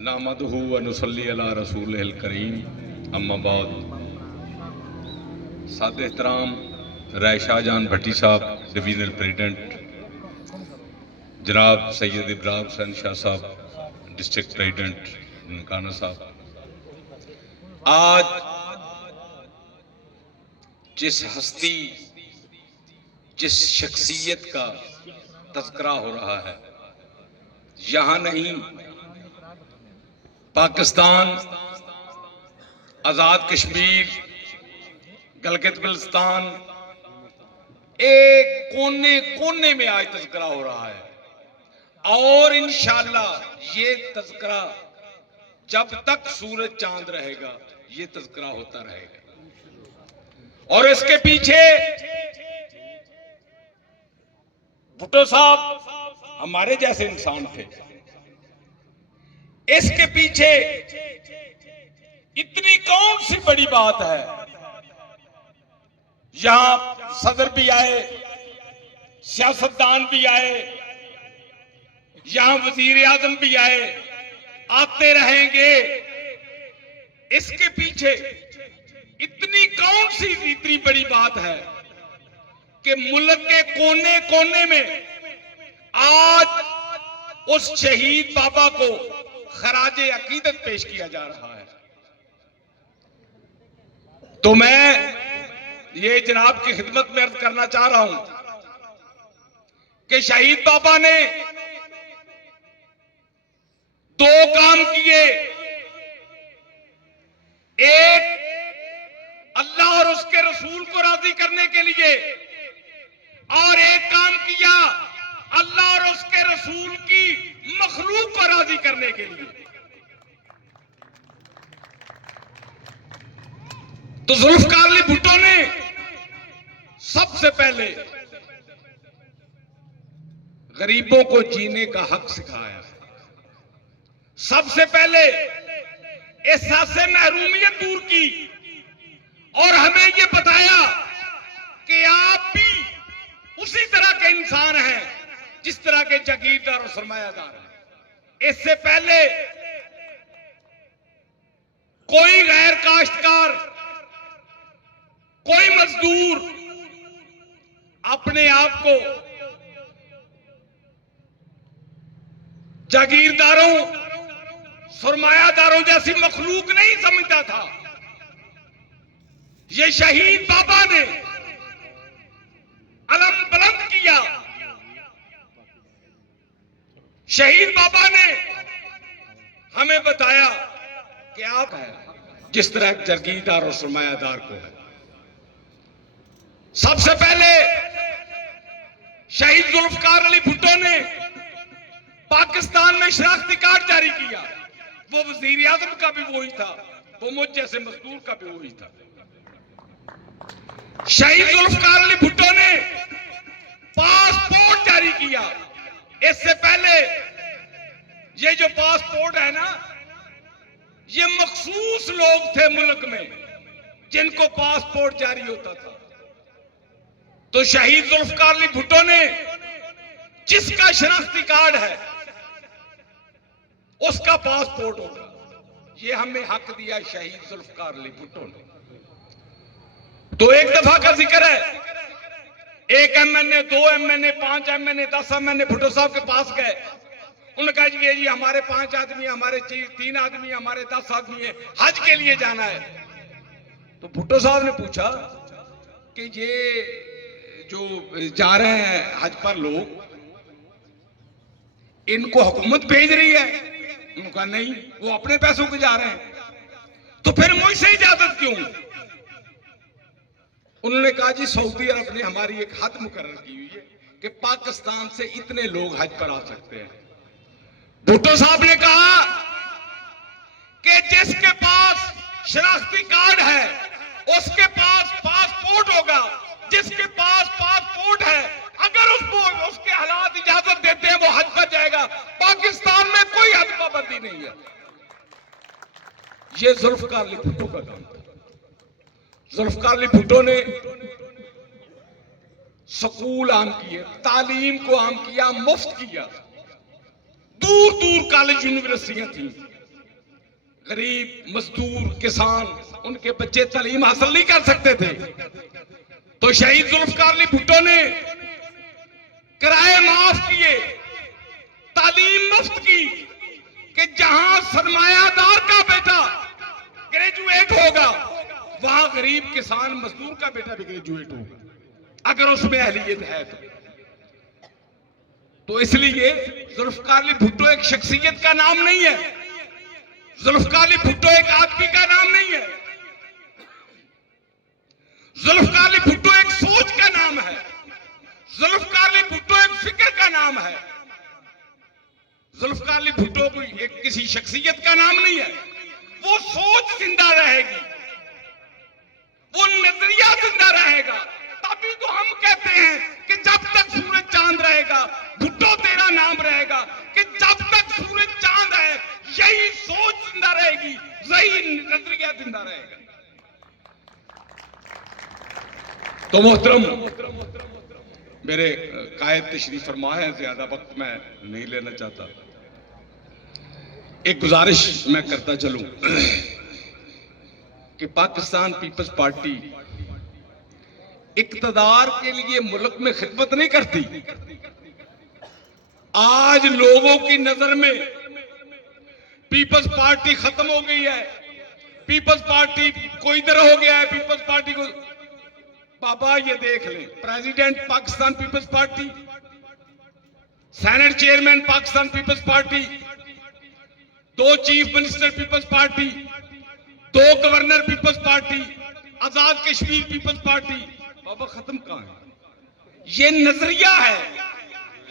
नामदहु व नुसल्ली अला रसूलिल करीम, अम्मा बाद। सादे एहतराम राय शाहजहां भट्टी साहब, डिवीजनल प्रेसिडेंट, जनाब सैयद इब्राहिम हुसैन शाह साहब, डिस्ट्रिक्ट प्रेसिडेंट ननकाना साहब, आज जिस हस्ती, जिस शख्सियत का तज़किरा हो रहा है, यहां नहीं, पाकिस्तान, आजाद कश्मीर, गिलगित बल्तिस्तान, एक कोने कोने में आज तज़किरा हो रहा है। और इंशाअल्लाह ये तज़किरा जब तक सूरज चांद रहेगा, ये तज़किरा होता रहेगा। और इसके पीछे भुट्टो साहब हमारे जैसे इंसान थे। इसके पीछे इतनी कौन सी बड़ी बात है। यहां सदर भी आए, सियासतदान भी आए, यहां वजीर आजम भी आए, आते रहेंगे। इसके पीछे इतनी कौन सी इतनी बड़ी बात है कि मुल्क के कोने कोने में आज उस शहीद बाबा को खराजे अकीदत पेश किया जा रहा है। तो मैं ये जनाब की खिदमत में अर्ज करना चाह रहा हूं कि शहीद बाबा ने दो काम किए। एक, अल्लाह और उसके रसूल को राजी करने के लिए, और एक काम किया अल्लाह और उसके रसूल की मखलूक को राजी करने के लिए। तो जुल्फकार अली भुट्टो ने सबसे पहले गरीबों को जीने का हक सिखाया। सबसे पहले एहसास महरूमियत दूर की और हमें यह बताया कि आप भी उसी तरह के इंसान हैं जिस तरह के जागीरदार और सरमायादार हैं। इससे पहले कोई गैर काश्तकार, कोई मजदूर अपने आप को जागीरदारों, सरमायादारों जैसी मखलूक नहीं समझता था। ये शहीद बाबा ने अलम बुलंद किया। शहीद बाबा ने हमें बताया कि आप है जिस तरह जागीरदार और सरमायादार को है। सबसे पहले शहीद जुल्फकार अली भुट्टो ने पाकिस्तान में शनाख्ती कार्ड जारी किया। वो वजीर आजम का भी वही था, वो मुझ जैसे मजदूर का भी वही था। शहीद जुल्फकार अली भुट्टो ने पासपोर्ट जारी किया। इससे पहले ये जो पासपोर्ट है ना, ये मखसूस लोग थे मुल्क में जिनको पासपोर्ट जारी होता था। तो शहीद जुल्फकार अली भुट्टो ने जिसका शनाख्ती कार्ड है उसका पासपोर्ट होगा, ये हमें हक दिया शहीद जुल्फकार अली भुट्टो ने। तो एक दफा का जिक्र है, एक MNA, 2 MNA, 5 MNA, 10 MNA Bhutto साहब के पास गए। उन्होंने कहा जी हमारे 5 आदमी, हमारे 3 आदमी, हमारे 10 आदमी है, हज के लिए जाना है। तो भुट्टो साहब ने पूछा कि ये जो जा रहे हैं हज पर लोग, इनको हुकूमत भेज रही है? उन्होंने कहा नहीं, वो अपने पैसों के जा रहे हैं। तो फिर मुझसे इजाजत क्यों? उन्होंने कहा जी सऊदी अरब ने हमारी एक हद मुकर्रर की हुई है कि पाकिस्तान से इतने लोग हज पर आ सकते हैं। भुट्टो साहब ने कहा कि जिसके पास शनाख्ती कार्ड है उसके पास पासपोर्ट होगा। जिसके पास पासपोर्ट है, अगर उसको उसके हालात इजाजत देते हैं, वो हज पर जाएगा। पाकिस्तान में कोई हज पाबंदी नहीं है। ये जुल्फकार अली भुट्टो का काम था। जुल्फकार अली भुट्टो ने स्कूल आम किए, तालीम को आम किया, मुफ्त किया। दूर दूर कॉलेज यूनिवर्सिटियां थी, गरीब मजदूर किसान उनके बच्चे तालीम हासिल नहीं कर सकते थे। तो शहीद जुल्फकार अली भुट्टो ने किराए माफ किए, तालीम मुफ्त की कि जहां सरमायादार का बेटा ग्रेजुएट होगा वहां गरीब किसान मजदूर का बेटा भी ग्रेजुएट होगा अगर उसमें अहलियत है तो इसलिए जुल्फकार अली भुट्टो एक शख्सियत का नाम नहीं है, जुल्फकार अली भुट्टो एक आदमी का नाम नहीं है, जुल्फकार अली भुट्टो एक सोच का नाम है, जुल्फकार अली भुट्टो एक फिक्र का नाम है। जुल्फकार अली भुट्टो कोई एक किसी शख्सियत का नाम नहीं है। वो सोच जिंदा रहेगी, वो नजरिया जिंदा रहेगा। तभी तो हम कहते हैं कि जब तक सूरज चांद रहेगा भुट्टो तेरा नाम रहेगा, कि जब तक सूरज चांद है यही सोच जिंदा रहेगी, यही नजरिया जिंदा रहेगा। तो मोहतरम मेरे कायद तशरीफ फरमा है, ज्यादा वक्त मैं नहीं लेना चाहता। एक गुजारिश मैं करता चलूं कि पाकिस्तान पीपल्स पार्टी इक्तदार के लिए मुल्क में खिदमत नहीं करती। आज लोगों की नजर में पीपल्स पार्टी खत्म हो गई है, पीपल्स पार्टी को इधर हो गया है, पीपल्स पार्टी को। बाबा ये देख लें, president Pakistan Peoples Party, senate chairman Pakistan Peoples Party, 2 chief minister Peoples Party, 2 governor Peoples Party, Azad Kashmir Peoples Party. बाबा खत्म कहां है? ये नजरिया है,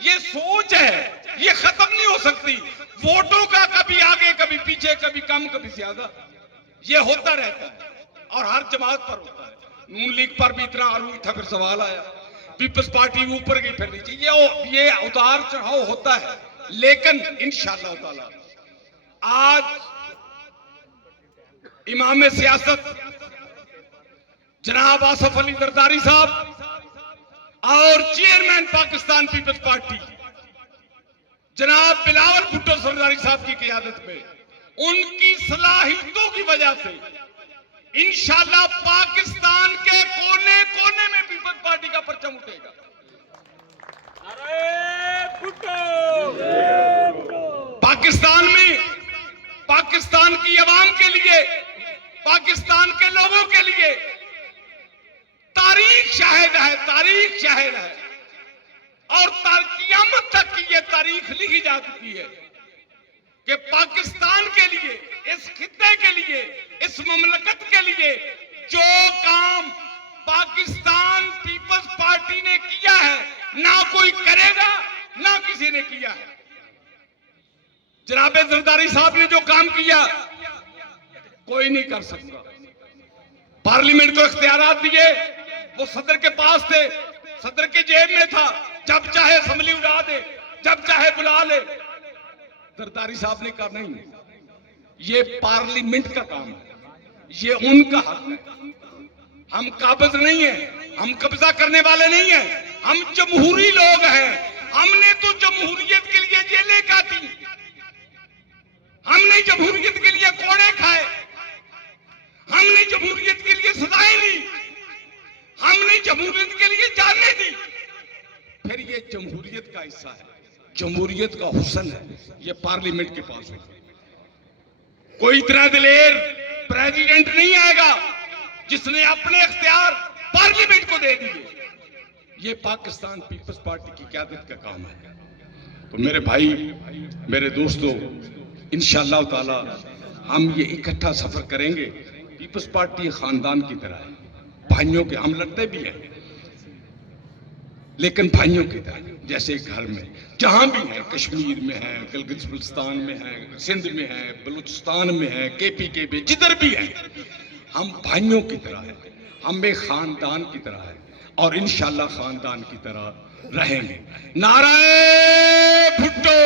ये सोच है, ये खत्म नहीं हो सकती। वोटों का कभी आगे कभी पीछे, कभी कम कभी ज्यादा, ये होता रहता है और हर जमात पर होता है। नून लीग पर भी इतना आलू था, फिर सवाल आया, पीपल्स पार्टी ऊपर गई फिर नीचे, ये उतार चढ़ाव होता है। लेकिन इंशाअल्लाह ताला आज इमाम सियासत जनाब आसफ अली जरदारी साहब और चेयरमैन पाकिस्तान पीपल्स पार्टी जनाब बिलावल भुट्टो जरदारी साहब की क़यादत में उनकी सलाहियतों की वजह से इंशाअल्लाह पाकिस्तान के कोने कोने में पीपल्स पार्टी का परचम उठेगा। अरे भुट्टो पाकिस्तान में, पाकिस्तान की आवाम के लिए, पाकिस्तान के लोगों के लिए तारीख शाहिद है, तारीख शाहिद है और क़यामत तक की ये तारीख लिखी जा चुकी है कि पाकिस्तान के लिए, इस खित्ते के लिए, इस ममलकत के लिए जो काम पाकिस्तान पीपल्स पार्टी ने किया है ना कोई करेगा, ना किसी ने किया है। जनाब जरदारी साहब ने जो काम किया कोई नहीं कर सकता। पार्लियामेंट को इख्तियारात दिए, वो सदर के पास थे, सदर के जेब में था, जब चाहे असेंबली उड़ा दे, जब चाहे बुला ले। जरदारी साहब ने कहा नहीं, ये पार्लियामेंट का काम है, ये उनका हक है, हम काबिज नहीं है, हम कब्जा करने वाले नहीं है, हम जमहूरी लोग हैं। हमने तो जमहूरियत के लिए जेलें काटी, हमने जमहूरियत के लिए कोड़े खाए, हमने जमहूरियत के लिए सजाएं ली, हमने जमहूरियत के लिए जाने दी। फिर ये जमहूरियत का हिस्सा है, जमहूरियत का हुस्न है, ये पार्लियामेंट के पास है। कोई इतना दिलेर प्रेसिडेंट नहीं आएगा जिसने अपने इख्तियार पार्लियामेंट को दे दिए। ये पाकिस्तान पीपल्स पार्टी की क़यादत का काम है। तो मेरे भाई, मेरे दोस्तों, इंशाअल्लाह ताला हम ये इकट्ठा सफर करेंगे। पीपल्स पार्टी खानदान की तरह है, भाइयों के, हम लड़ते भी हैं लेकिन भाइयों की तरह, जैसे घर में जहां भी है, कश्मीर में है, गिलगित बल्तिस्तान में है, सिंध में है, बलूचिस्तान में है, केपी के भी, जिधर भी है, हम भाइयों की तरह है, हम एक खानदान की तरह है और इंशाअल्लाह खानदान की तरह रहेंगे। नाराए भुट्टो।